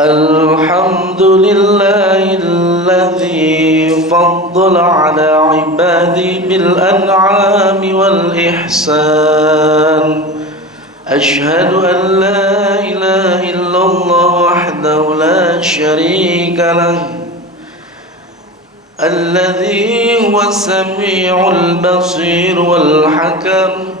الحمد لله الذي فضل على عباده بالأنعام والإحسان. أشهد أن لا إله إلا الله وحده لا شريك له الذي هو السميع البصير والحكم.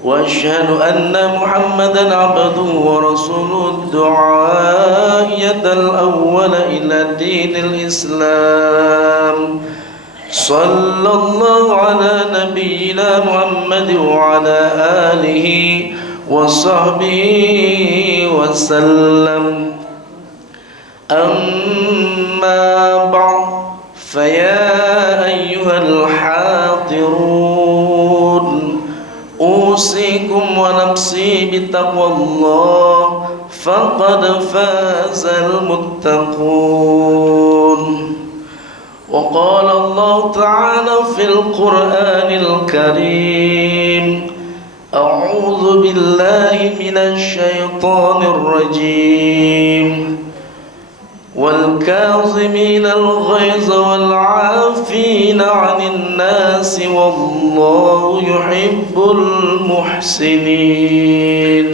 وأشهد أن محمدًا عبده ورسوله الداعية الأول إلى دين الإسلام. صلى الله على نبينا محمد وعلى آله وصحبه وسلم. أما بعد، فيا أيها الحاضرون، أوصيكم ونفسي بتقوى الله، فقد فاز المتقون. وقال الله تعالى في القرآن الكريم: أعوذ بالله من الشيطان الرجيم. والكاظمين الغيظ والعافين عن الناس والله يحب المحسنين.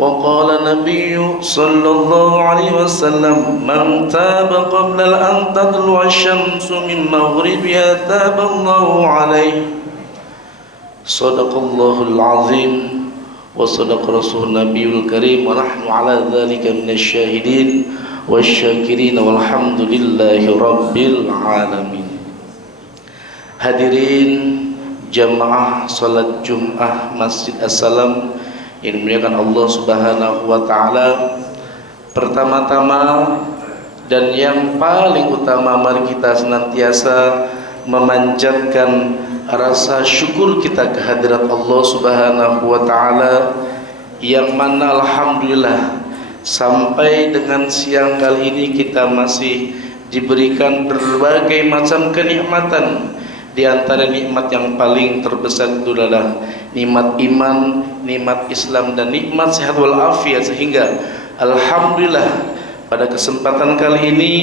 وقال النبي صلى الله عليه وسلم: من تاب قبل أن تطلع الشمس من مغربها تاب الله عليه. صدق الله العظيم وصدق رسول النبي الكريم، ونحن على ذلك من الشاهدين والsyakirين walhamdulillahi rabbil alamin. Hadirin jamaah salat Jumat Masjid As-Salam yang dimuliakan Allah Subhanahu wa taala, pertama-tama dan yang paling utama, mari kita senantiasa memanjatkan rasa syukur kita kehadirat Allah Subhanahu wa taala, yang mana alhamdulillah sampai dengan siang kali ini kita masih diberikan berbagai macam kenikmatan. Di antara nikmat yang paling terbesar itu adalah nikmat iman, nikmat Islam, dan nikmat sehat walafiat. Sehingga alhamdulillah pada kesempatan kali ini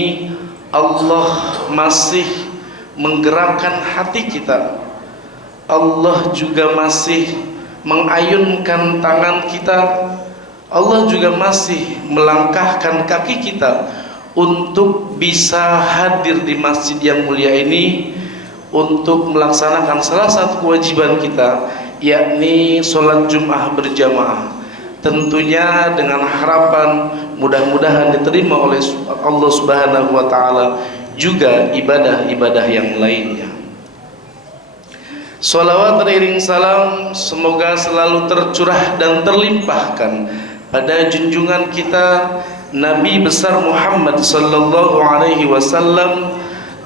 Allah masih menggerakkan hati kita. Allah juga masih mengayunkan tangan kita. Allah juga masih melangkahkan kaki kita untuk bisa hadir di masjid yang mulia ini untuk melaksanakan salah satu kewajiban kita, yakni sholat Jum'ah berjamaah. Tentunya dengan harapan mudah-mudahan diterima oleh Allah Subhanahu wa taala juga ibadah-ibadah yang lainnya. Salawat teriring salam semoga selalu tercurah dan terlimpahkan pada junjungan kita Nabi besar Muhammad sallallahu alaihi wasallam,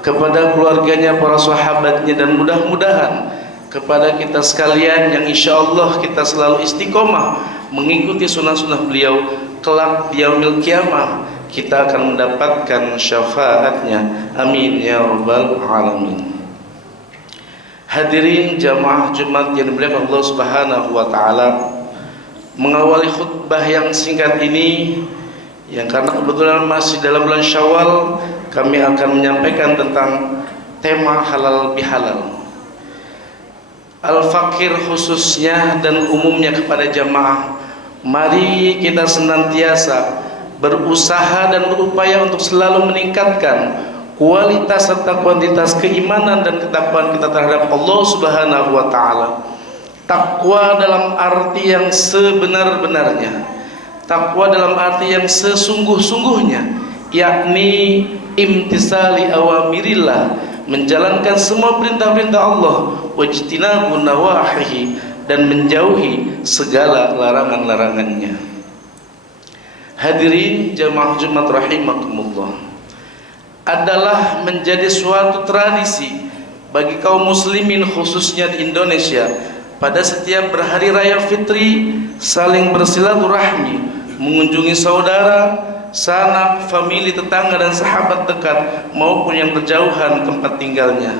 kepada keluarganya, para sahabatnya, dan mudah-mudahan kepada kita sekalian yang insyaallah kita selalu istiqomah mengikuti sunnah-sunnah beliau. Kelak di yaumil qiyamah kita akan mendapatkan syafaatnya. Amin ya rabbal alamin. Hadirin jamaah Jumat yang dimuliakan Allah Subhanahu wa taala, mengawali khutbah yang singkat ini, yang karena kebetulan masih dalam bulan Syawal, kami akan menyampaikan tentang tema halal bihalal. Al-Fakir khususnya dan umumnya kepada jamaah, mari kita senantiasa berusaha dan berupaya untuk selalu meningkatkan kualitas serta kuantitas keimanan dan ketakwaan kita terhadap Allah Subhanahu wa taala. Takwa dalam arti yang sebenar-benarnya, takwa dalam arti yang sesungguh-sungguhnya, yakni imtisali awamirillah, menjalankan semua perintah-perintah Allah, wajtinabun nawahihi, dan menjauhi segala larangan-larangannya. Hadirin jamaah Jumat rahimakumullah, adalah menjadi suatu tradisi bagi kaum muslimin khususnya di Indonesia pada setiap berhari raya fitri saling bersilaturahmi, mengunjungi saudara, sanak, famili, tetangga, dan sahabat dekat maupun yang berjauhan tempat tinggalnya.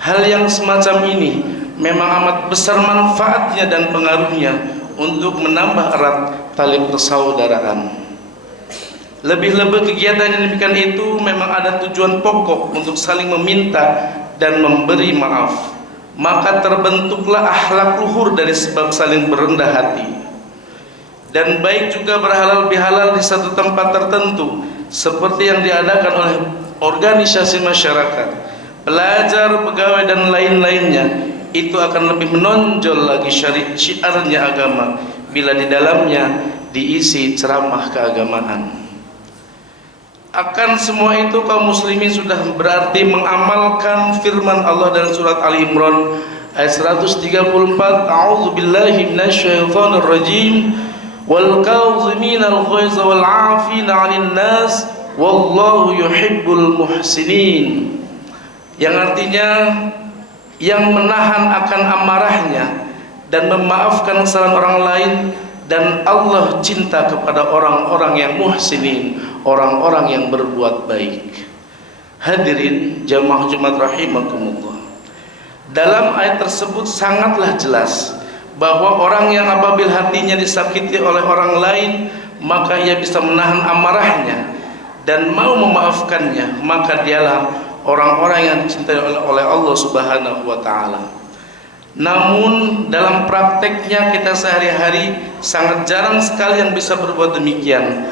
Hal yang semacam ini memang amat besar manfaatnya dan pengaruhnya untuk menambah erat tali persaudaraan. Lebih-lebih kegiatan yang demikian itu memang ada tujuan pokok untuk saling meminta dan memberi maaf. Maka terbentuklah akhlak luhur dari sebab saling berendah hati. Dan baik juga berhalal bihalal di satu tempat tertentu, seperti yang diadakan oleh organisasi masyarakat, pelajar, pegawai dan lain-lainnya. Itu akan lebih menonjol lagi syiarnya agama bila di dalamnya diisi ceramah keagamaan. Akan semua itu kaum muslimin sudah berarti mengamalkan firman Allah dalam surat Ali Imran ayat 134, A'udzu billahi minasyaitonir rajim, wal kaziminal ghaiza wal 'afina 'anil nas wallahu yuhibbul muhsinin. Yang artinya yang menahan akan amarahnya dan memaafkan kesalahan orang lain, dan Allah cinta kepada orang-orang yang muhsinin, orang-orang yang berbuat baik. Hadirin jamaah Jumat rahimakumullah, dalam ayat tersebut sangatlah jelas bahwa orang yang apabila hatinya disakiti oleh orang lain, maka ia bisa menahan amarahnya dan mau memaafkannya, maka dialah orang-orang yang dicintai oleh Allah Subhanahu wa taala. Namun dalam prakteknya kita sehari-hari sangat jarang sekali yang bisa berbuat demikian.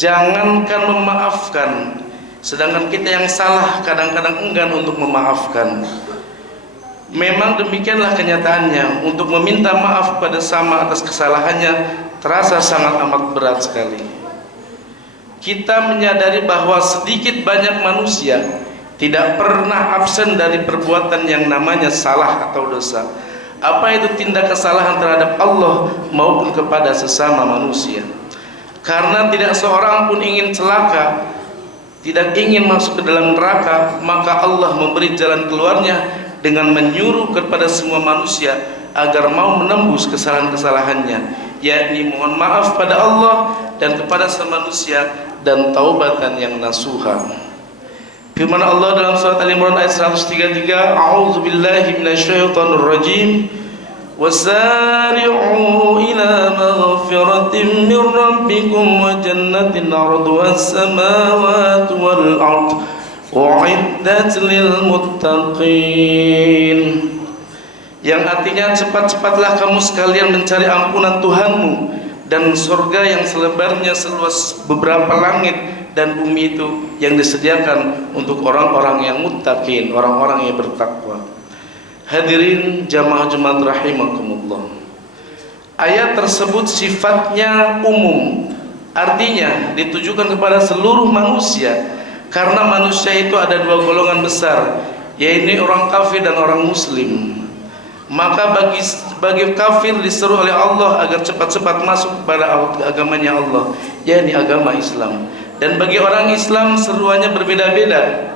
Jangankan memaafkan, sedangkan kita yang salah kadang-kadang enggan untuk memaafkan. Memang demikianlah kenyataannya. Untuk meminta maaf pada sama atas kesalahannya terasa sangat amat berat sekali. Kita menyadari bahwa sedikit banyak manusia tidak pernah absen dari perbuatan yang namanya salah atau dosa. Apa itu tindak kesalahan terhadap Allah maupun kepada sesama manusia. Karena tidak seorang pun ingin celaka, tidak ingin masuk ke dalam neraka, maka Allah memberi jalan keluarnya dengan menyuruh kepada semua manusia agar mau menembus kesalahan-kesalahannya, yakni mohon maaf pada Allah dan kepada sesama manusia dan taubatan yang nasuha. Firman Allah dalam surat Al-Imran ayat 133, A'udzu billahi minasyaitonir rajim, wasari'u ila maghfiratin min rabbikum wa jannatin 'arduha as-samawati wal ard u'iddat lil muttaqin. Yang artinya cepat-cepatlah kamu sekalian mencari ampunan Tuhanmu dan surga yang selebarnya seluas beberapa langit dan bumi itu yang disediakan untuk orang-orang yang muttaqin, orang-orang yang bertakwa. Hadirin jamaah Jumat rahimakumullah, ayat tersebut sifatnya umum, artinya ditujukan kepada seluruh manusia, karena manusia itu ada dua golongan besar, yaitu orang kafir dan orang muslim. Maka bagi kafir diseru oleh Allah agar cepat-cepat masuk kepada agamanya Allah, yakni agama Islam. Dan bagi orang Islam seruannya berbeda-beda.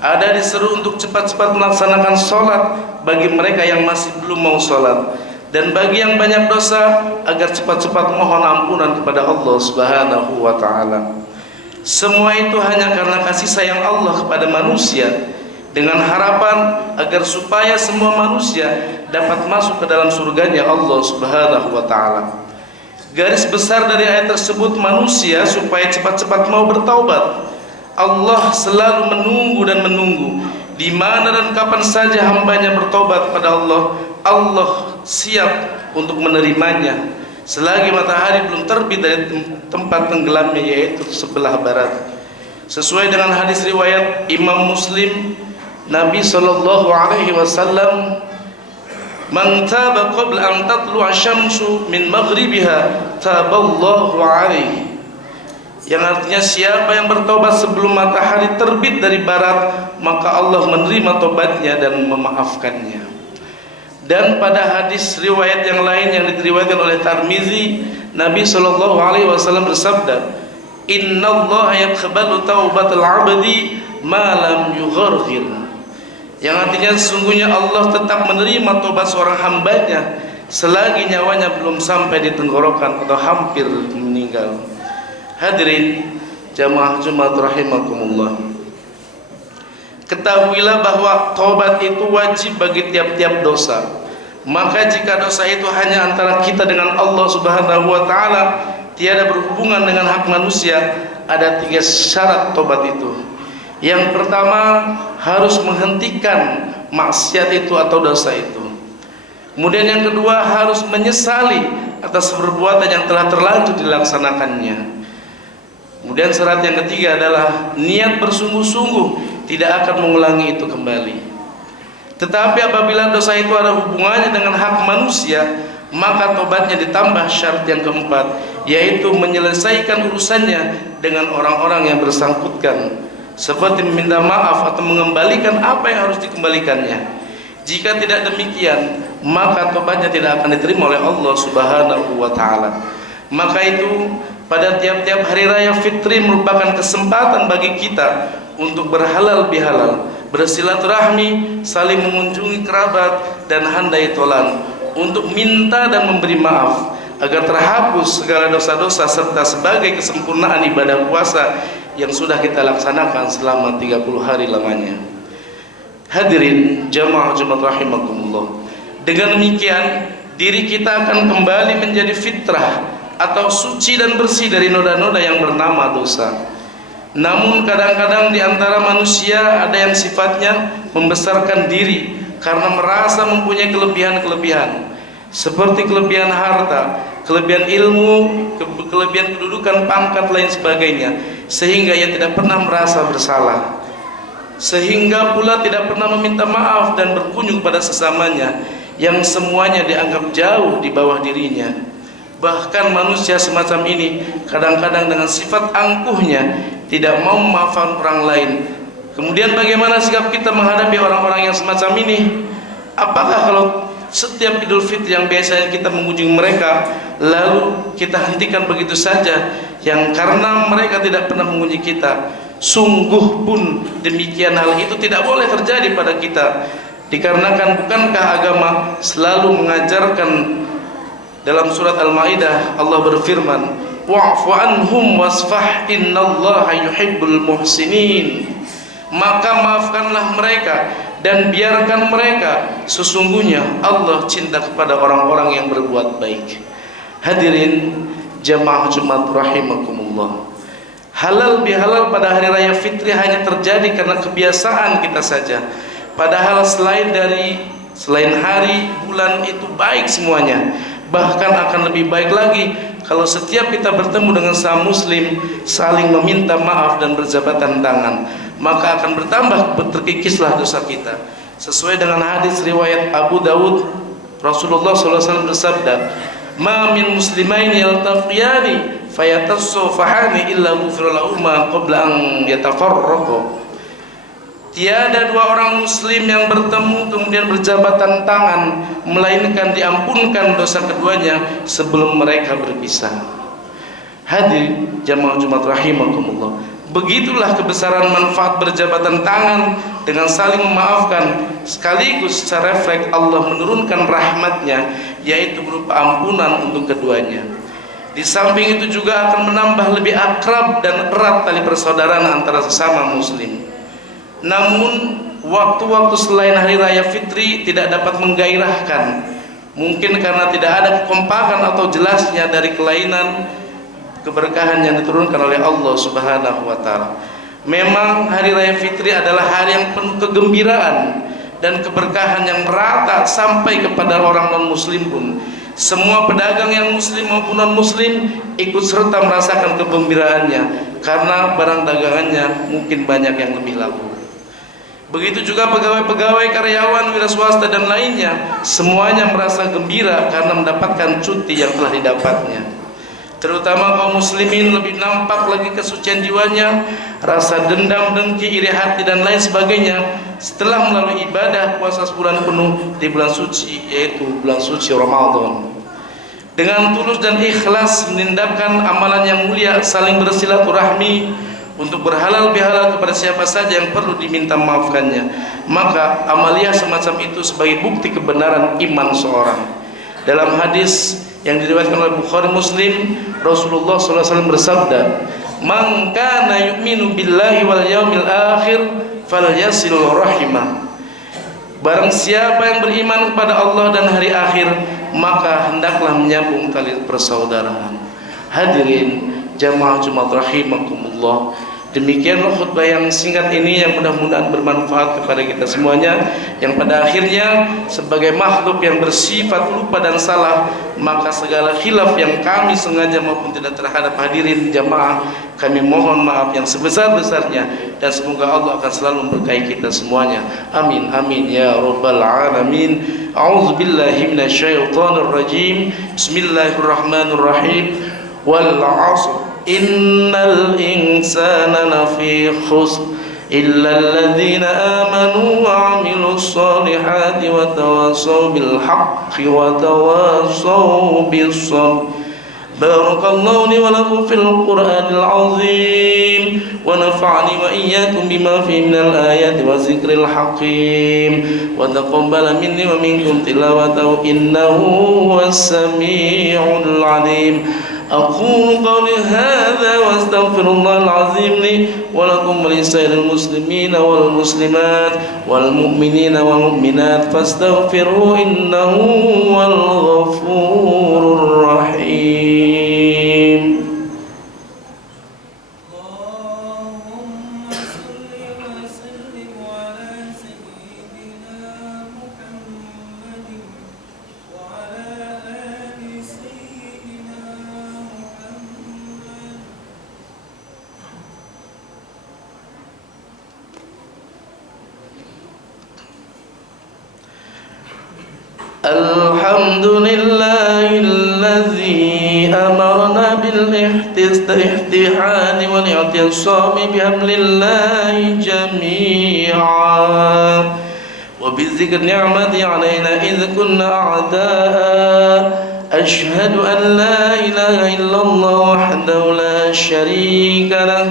Ada diseru untuk cepat-cepat melaksanakan sholat bagi mereka yang masih belum mau sholat, dan bagi yang banyak dosa agar cepat-cepat mohon ampunan kepada Allah Subhanahu wa ta'ala. Semua itu hanya karena kasih sayang Allah kepada manusia, dengan harapan agar supaya semua manusia dapat masuk ke dalam surganya Allah Subhanahu wa ta'ala. Garis besar dari ayat tersebut manusia supaya cepat-cepat mau bertaubat. Allah selalu menunggu dan menunggu di mana dan kapan saja hambanya bertobat pada Allah. Allah siap untuk menerimanya selagi matahari belum terbit dari tempat tenggelamnya, yaitu sebelah barat. Sesuai dengan hadis riwayat Imam Muslim, Nabi SAW, man taba qabla an tatlu'a syamsu min maghribiha taballahu alaihi. Yang artinya siapa yang bertobat sebelum matahari terbit dari barat, maka Allah menerima tobatnya dan memaafkannya. Dan pada hadis riwayat yang lain yang diriwayatkan oleh Tirmizi, Nabi SAW bersabda, innallaha yaqbalu taubatal 'abdi ma lam yugharghir. Yang artinya sesungguhnya Allah tetap menerima tobat seorang hambanya selagi nyawanya belum sampai di tenggorokan atau hampir meninggal. Hadirin jamaah Jumat rahimakumullah, ketahuilah bahwa tobat itu wajib bagi tiap-tiap dosa. Maka jika dosa itu hanya antara kita dengan Allah Subhanahu wa ta'ala, tiada berhubungan dengan hak manusia, ada 3 syarat tobat itu. Yang pertama, harus menghentikan maksiat itu atau dosa itu. Kemudian yang kedua, harus menyesali atas perbuatan yang telah terlanjur dilaksanakannya. Kemudian syarat yang ketiga adalah niat bersungguh-sungguh tidak akan mengulangi itu kembali. Tetapi apabila dosa itu ada hubungannya dengan hak manusia, maka tobatnya ditambah syarat yang keempat, yaitu menyelesaikan urusannya dengan orang-orang yang bersangkutan, seperti meminta maaf atau mengembalikan apa yang harus dikembalikannya. Jika tidak demikian, maka tobatnya tidak akan diterima oleh Allah Subhanahu wa taala. Maka itu pada tiap-tiap hari raya fitri merupakan kesempatan bagi kita untuk berhalal bihalal, bersilaturahmi, saling mengunjungi kerabat dan handai tolan, untuk minta dan memberi maaf agar terhapus segala dosa-dosa serta sebagai kesempurnaan ibadah puasa yang sudah kita laksanakan selama 30 hari lamanya. Hadirin jamaah Jumat rahimakumullah. Dengan demikian diri kita akan kembali menjadi fitrah atau suci dan bersih dari noda-noda yang bernama dosa. Namun kadang-kadang di antara manusia ada yang sifatnya membesarkan diri karena merasa mempunyai kelebihan-kelebihan, seperti kelebihan harta, kelebihan ilmu, kelebihan kedudukan, pangkat, lain sebagainya, sehingga ia tidak pernah merasa bersalah, sehingga pula tidak pernah meminta maaf dan berkunjung pada sesamanya yang semuanya dianggap jauh di bawah dirinya. Bahkan manusia semacam ini kadang-kadang dengan sifat angkuhnya tidak mau memaafkan orang lain. Kemudian bagaimana sikap kita menghadapi orang-orang yang semacam ini? Apakah kalau setiap Idul Fitri yang biasanya kita mengunjungi mereka, lalu kita hentikan begitu saja, yang karena mereka tidak pernah mengunjungi kita? Sungguh pun demikian hal itu tidak boleh terjadi pada kita. Dikarenakan bukankah agama selalu mengajarkan, dalam surat Al-Maidah Allah berfirman, wa'fu anhum wasfah innallaha yuhibbul muhsinin. Maka maafkanlah mereka dan biarkan mereka, sesungguhnya Allah cinta kepada orang-orang yang berbuat baik. Hadirin jamaah Jumat rahimakumullah. Halal bihalal pada hari raya fitri hanya terjadi karena kebiasaan kita saja. Padahal selain hari, bulan itu baik semuanya. Bahkan akan lebih baik lagi kalau setiap kita bertemu dengan sesama muslim saling meminta maaf dan berjabatan tangan, maka akan bertambah terkikislah dosa kita. Sesuai dengan hadis riwayat Abu Dawud, Rasulullah SAW bersabda, "Ma min muslimaini yaltaqiyani fayatassafahani illa ghufira lahuma qabla an yatafarraqa." Tiada dua orang muslim yang bertemu kemudian berjabatan tangan melainkan diampunkan dosa keduanya sebelum mereka berpisah. Hadir jamaah Jumat rahimakumullah. Begitulah kebesaran manfaat berjabatan tangan dengan saling memaafkan, sekaligus secara refleks Allah menurunkan rahmatnya, yaitu berupa ampunan untuk keduanya. Di samping itu juga akan menambah lebih akrab dan erat tali persaudaraan antara sesama muslim. Namun waktu-waktu selain hari raya fitri tidak dapat menggairahkan, mungkin karena tidak ada kekompakan atau jelasnya dari kelainan keberkahan yang diturunkan oleh Allah Subhanahu wa taala. Memang hari raya fitri adalah hari yang penuh kegembiraan dan keberkahan yang merata sampai kepada orang non muslim pun. Semua pedagang yang muslim maupun non muslim ikut serta merasakan kegembiraannya karena barang dagangannya mungkin banyak yang lebih laku. Begitu juga pegawai-pegawai, karyawan, wira swasta dan lainnya, semuanya merasa gembira karena mendapatkan cuti yang telah didapatnya. Terutama kaum muslimin lebih nampak lagi kesucian jiwanya, rasa dendam, dengki, iri hati dan lain sebagainya setelah melalui ibadah puasa sebulan penuh di bulan suci, yaitu bulan suci Ramadan. Dengan tulus dan ikhlas menindakkan amalan yang mulia, saling bersilaturahmi untuk berhalal bihalal kepada siapa saja yang perlu diminta maafkannya, maka amalia semacam itu sebagai bukti kebenaran iman seorang. Dalam hadis yang diriwayatkan oleh Bukhari Muslim, Rasulullah SAW bersabda, "Man kana yu'minu billahi wal yaumil akhir falyasil rahimah." Barang siapa yang beriman kepada Allah dan hari akhir, maka hendaklah menyambung tali persaudaraan. Hadirin jamaah Jumat rahimakumullah. Demikianlah khutbah yang singkat ini yang mudah-mudahan bermanfaat kepada kita semuanya, yang pada akhirnya sebagai makhluk yang bersifat lupa dan salah, maka segala khilaf yang kami sengaja maupun tidak terhadap hadirin jamaah, kami mohon maaf yang sebesar-besarnya, dan semoga Allah akan selalu memberkahi kita semuanya. Amin amin ya rabbal alamin. A'udzubillahi minasyaitonir rajim. Bismillahirrahmanirrahim. Wal 'ashr innal insana lafi khusr illa alladhina amanu wa 'amilus solihati wa tawassaw bil haqqi wa tawassaw bis sabr. Barakallahu li wa lakum fil Qur'anil 'azim wa nafa'ani wa iyyakum bima fihi minal ayati wa zikril hakim wa taqabbala minni wa minkum tilawatahu innahu huwas sami'ul 'alim. أقول قولي هذا وأستغفر الله العظيم لي ولكم ولسائر المسلمين والمسلمات والمؤمنين والمؤمنات فاستغفروه إنه هو الغفور الرحيم. الحمد لله الذي أمرنا بالاحتحاد والاعتصام بحبل الله جميعا وبذكر نعمته علينا إذ كنا أعداء. أشهد أن لا إله إلا الله وحده لا شريك له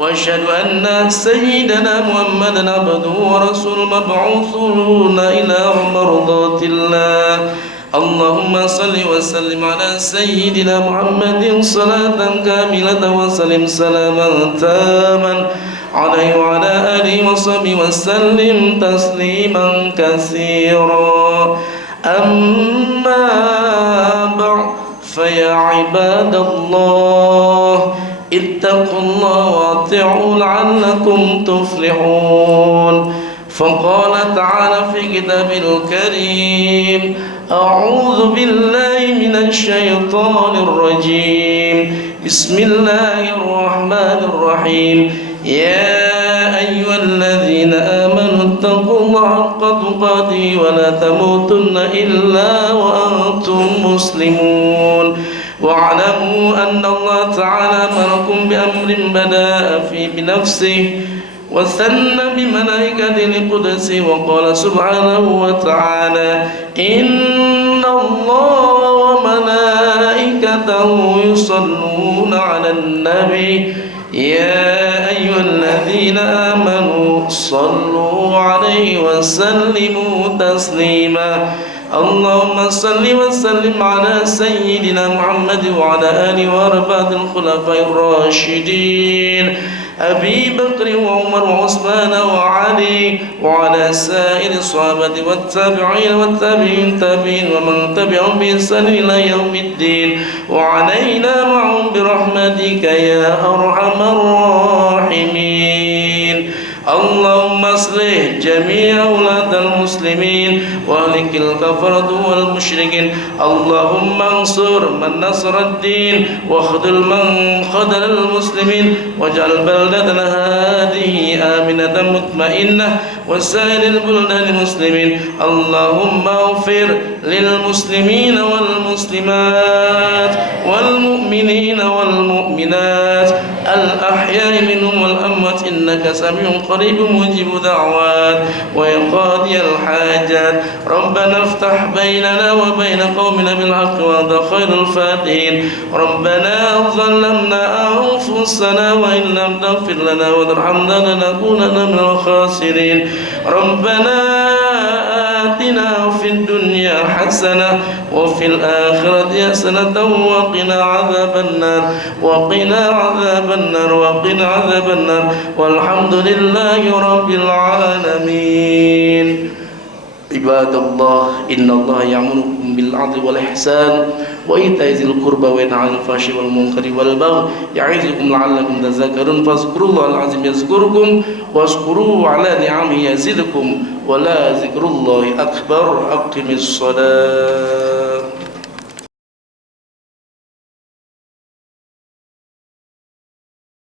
وأشهد أن سيدنا محمدا عبده ورسوله مبعوثون إلى مرضات الله. اللهم صل وسلم على سيدنا محمد صلاة كاملة وسلم سلاما تاما عليه وعلى آله وصحبه وسلم تسليما كثيرا. أما بعد فيا عباد الله اتقوا الله واطيعوا لعلكم تفلحون. فقال تعالى في كتابه الكريم: أعوذ بالله من الشيطان الرجيم. بسم الله الرحمن الرحيم. يا أيها الذين آمنوا اتقوا الله حق تقاته ولا تموتن إلا وأنتم مسلمون. واعلموا أن الله تعالى أمركم بأمر بدأ فيه بنفسه وثنى بملائكته لقدسه وقال سبحانه وتعالى: إن الله وملائكته يصلون على النبي يا أيها الذين آمنوا صلوا عليه وسلموا تسليما. اللهم صل وسلم على سيدنا محمد وعلى آله وأربعة الخلفاء الراشدين أبي بكر وعمر وعثمان وعلي وعلى سائر الصحابة والتابعين والتابعين ومن تبعهم بإحسان إلى يوم الدين وعلينا معهم برحمتك يا أرحم الراحمين. اللهم اصلح جميع ولاة المسلمين واهلك الكفرة والمشركين. اللهم انصر من نصر الدين واخذل من خذل المسلمين واجعل بلدتنا هذه آمنة مطمئنة وسائر البلدان المسلمين. اللهم اغفر للمسلمين والمسلمات والمؤمنين والمؤمنات الأحياء منهم والأموات إنك سميع قريب مجيب دعوات ويقاضي الحاجات. ربنا افتح بيننا وبين قومنا بالحق وأنت خير الفاتحين. ربنا ظلمنا أنفسنا وإن لم تغفر لنا وترحمنا لنكونن من الخاسرين. ربنا آتنا في الدنيا حسنة وفي الآخرة حسنة وقنا عذاب النار وقنا عذاب النار وقنا عذاب النار والحمد لله رب العالمين. Ibadallah, innallaha ya'murukum bil 'adli wal ihsan wa ita'i dzil qurba wa yanha 'anil fahsyi wal munkari wal baghi ya'izukum la'allakum tadhakkarun fadhkurullahal 'azim yazkurkum washkuru 'ala ni'amihi yazidkum wa la dzikrullahi akbar. Aqimis shalah.